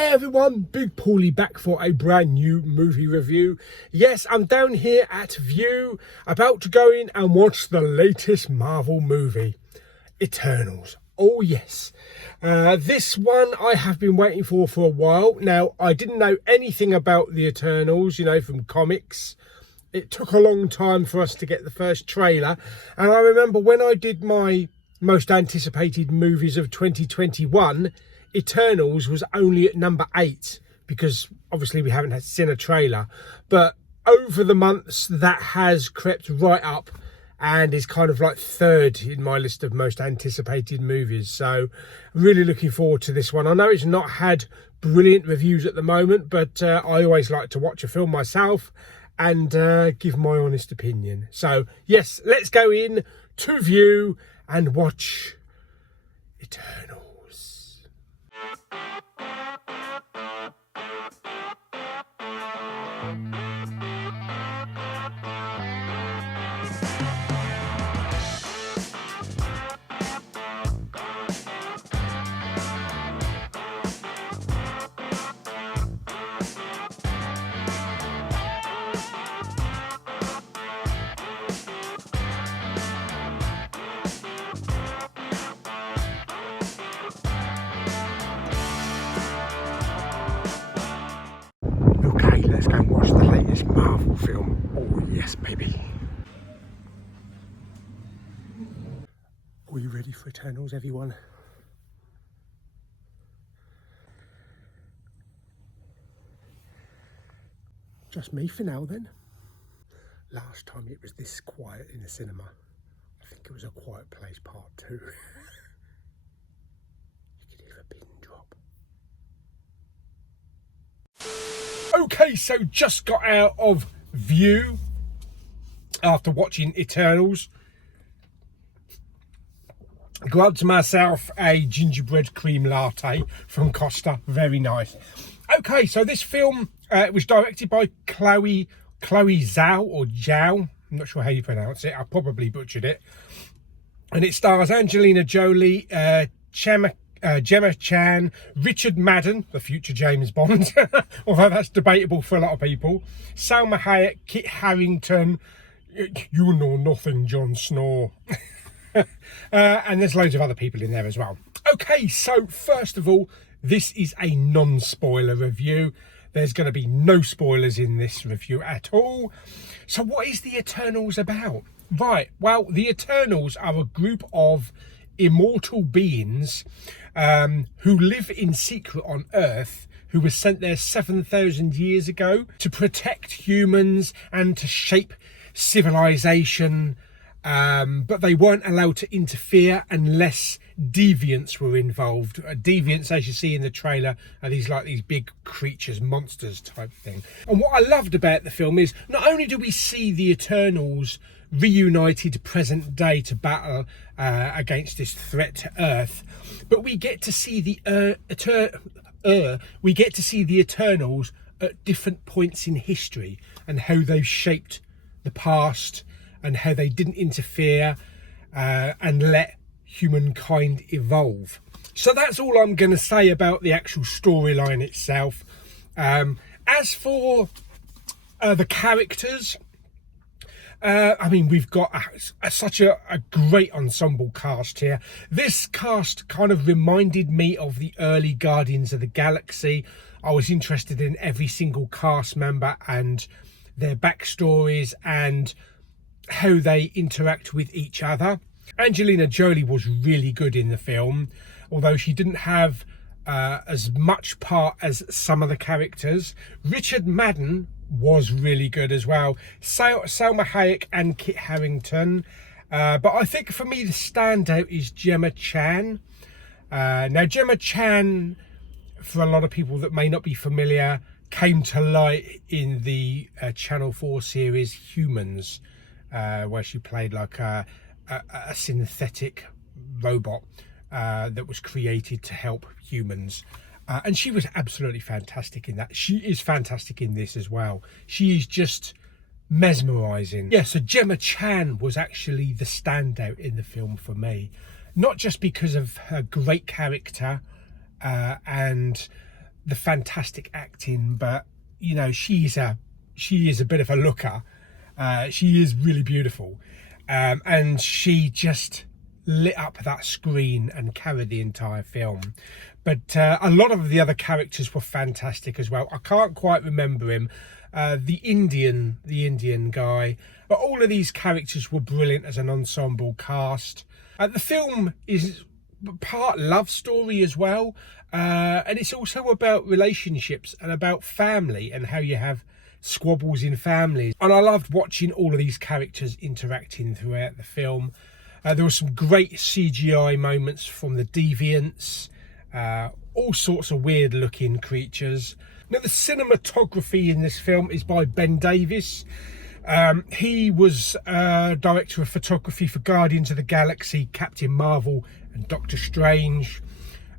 Hi everyone, Big Pauly back for a brand new movie review. Yes, I'm down here at View, about to go in and watch the latest Marvel movie, Eternals. Oh yes, this one I have been waiting for a while. Now, I didn't know anything about the Eternals, you know, from comics. It took a long time for us to get the first trailer. And I remember when I did my most anticipated movies of 2021, Eternals was only at number 8 because obviously we haven't seen a trailer. But over the months that has crept right up and is kind of like 3rd in my list of most anticipated movies. So I'm really looking forward to this one. I know it's not had brilliant reviews at the moment, but I always like to watch a film myself and give my honest opinion. So yes, let's go in to View and watch Eternals. Okay, let's go and watch the latest Marvel film. Oh yes, baby. Are you ready for Eternals, everyone? Just me for now then. Last time it was this quiet in the cinema. I think it was A Quiet Place Part 2. You could hear a pin drop. Okay, so just got out of View after watching Eternals. Grabbed myself a gingerbread cream latte from Costa, very nice. Okay, so this film was directed by Chloe Zhao or Zhao. I'm not sure how you pronounce it. I probably butchered it. And it stars Angelina Jolie, Gemma Chan, Richard Madden, the future James Bond, although that's debatable for a lot of people, Salma Hayek, Kit Harington, you know nothing, Jon Snow, and there's loads of other people in there as well. Okay, so first of all, this is a non-spoiler review. There's going to be no spoilers in this review at all. So what is the Eternals about? Right, well, the Eternals are a group of immortal beings who live in secret on Earth, who were sent there 7,000 years ago to protect humans and to shape civilization, but they weren't allowed to interfere unless deviants were involved. Deviants, as you see in the trailer, are these big creatures, monsters type thing. And what I loved about the film is not only do we see the Eternals reunited present day to battle against this threat to Earth, but we get to see the Eternals at different points in history and how they've shaped the past and how they didn't interfere and let humankind evolve. So that's all I'm going to say about the actual storyline itself. As for the characters, I mean, we've got such a great ensemble cast here. This cast kind of reminded me of the early Guardians of the Galaxy. I was interested in every single cast member and their backstories and how they interact with each other. Angelina Jolie was really good in the film, although she didn't have as much part as some of the characters. Richard Madden was really good as well. Salma Hayek and Kit Harington. But I think for me the standout is Gemma Chan. Now Gemma Chan, for a lot of people that may not be familiar, came to light in the Channel 4 series Humans, where she played like a synthetic robot that was created to help humans. And she was absolutely fantastic in that. She is fantastic in this as well. She is just mesmerising. Yeah, so Gemma Chan was actually the standout in the film for me. Not just because of her great character and the fantastic acting, but you know, she is a bit of a looker. She is really beautiful, and she just lit up that screen and carried the entire film. But a lot of the other characters were fantastic as well. I can't quite remember him, the Indian guy, but all of these characters were brilliant as an ensemble cast. The film is part love story as well, and it's also about relationships and about family and how you have squabbles in families. And I loved watching all of these characters interacting throughout the film. There were some great CGI moments from the deviants, all sorts of weird looking creatures. Now, the cinematography in this film is by Ben Davis. He was director of photography for Guardians of the Galaxy, Captain Marvel and Doctor Strange,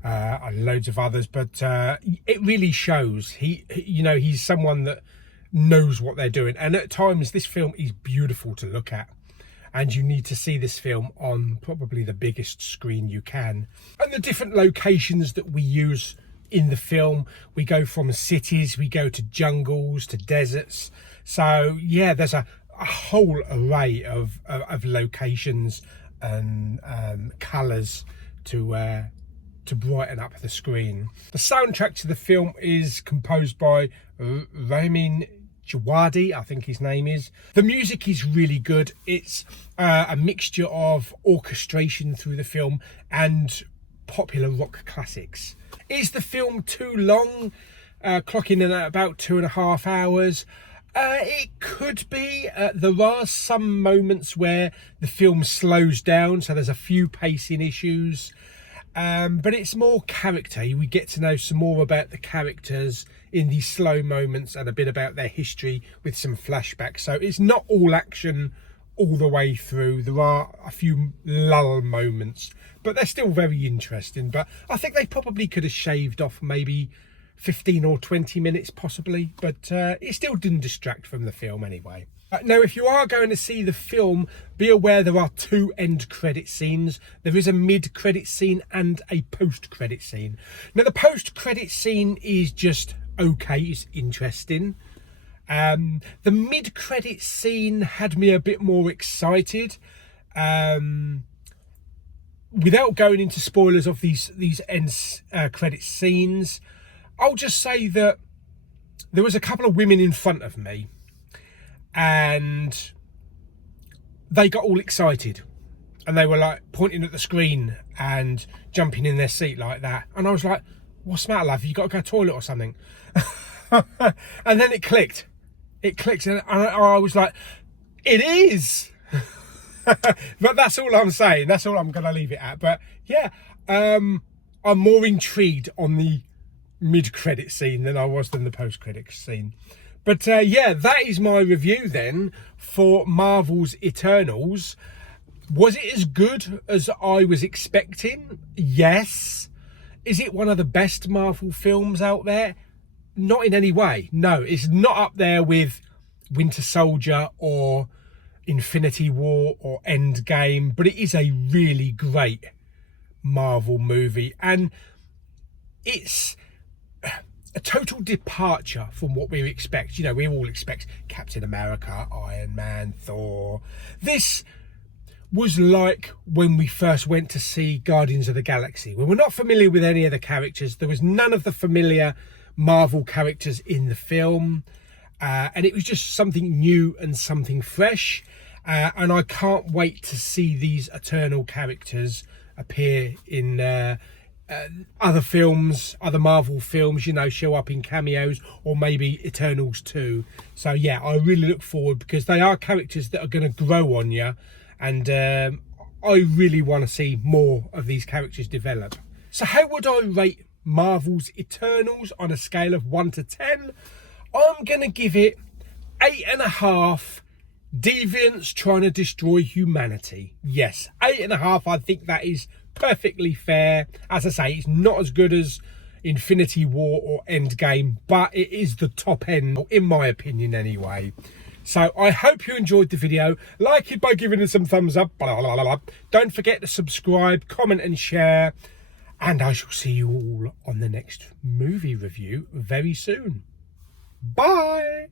and loads of others. But it really shows he's someone that knows what they're doing. And at times this film is beautiful to look at. And you need to see this film on probably the biggest screen you can. And the different locations that we use in the film, we go from cities, we go to jungles, to deserts. So yeah, there's a whole array of locations and colours to brighten up the screen. The soundtrack to the film is composed by Ramin Djawadi, I think his name is. The music is really good. It's a mixture of orchestration through the film and popular rock classics. Is the film too long? Clocking in at about 2.5 hours. It could be. There are some moments where the film slows down, so there's a few pacing issues. But it's more character. We get to know some more about the characters in these slow moments and a bit about their history with some flashbacks. So it's not all action all the way through. There are a few lull moments, but they're still very interesting. But I think they probably could have shaved off maybe 15 or 20 minutes possibly, but it still didn't distract from the film anyway. Now, if you are going to see the film, be aware there are 2 end credit scenes. There is a mid-credit scene and a post-credit scene. Now, the post-credit scene is just okay, it's interesting. The mid-credit scene had me a bit more excited. Without going into spoilers of these end credit scenes, I'll just say that there was a couple of women in front of me, and they got all excited and they were like pointing at the screen and jumping in their seat like that, and I was like, what's the matter, love? You got to go to the toilet or something? And then it clicked and I was like, it is. But that's all I'm saying, that's all I'm gonna leave it at. But yeah, I'm more intrigued on the mid-credit scene than I was than the post-credit scene. But yeah, that is my review then for Marvel's Eternals. Was it as good as I was expecting? Yes. Is it one of the best Marvel films out there? Not in any way. No, it's not up there with Winter Soldier or Infinity War or Endgame, but it is a really great Marvel movie, and it's a total departure from what we expect. You know, we all expect Captain America, Iron Man, Thor. This was like when we first went to see Guardians of the Galaxy. When we're not familiar with any of the characters, there was none of the familiar Marvel characters in the film, and it was just something new and something fresh, and I can't wait to see these Eternal characters appear in other films, other Marvel films, you know, show up in cameos, or maybe Eternals 2. So yeah, I really look forward, because they are characters that are going to grow on you, and I really want to see more of these characters develop. So how would I rate Marvel's Eternals on a scale of 1 to 10? I'm going to give it 8.5 deviants trying to destroy humanity. Yes, 8.5. I think that is perfectly fair. As I say, it's not as good as Infinity War or Endgame, but it is the top end, in my opinion anyway. So I hope you enjoyed the video. Like it by giving it some thumbs up. Blah, blah, blah, blah. Don't forget to subscribe, comment and share. And I shall see you all on the next movie review very soon. Bye!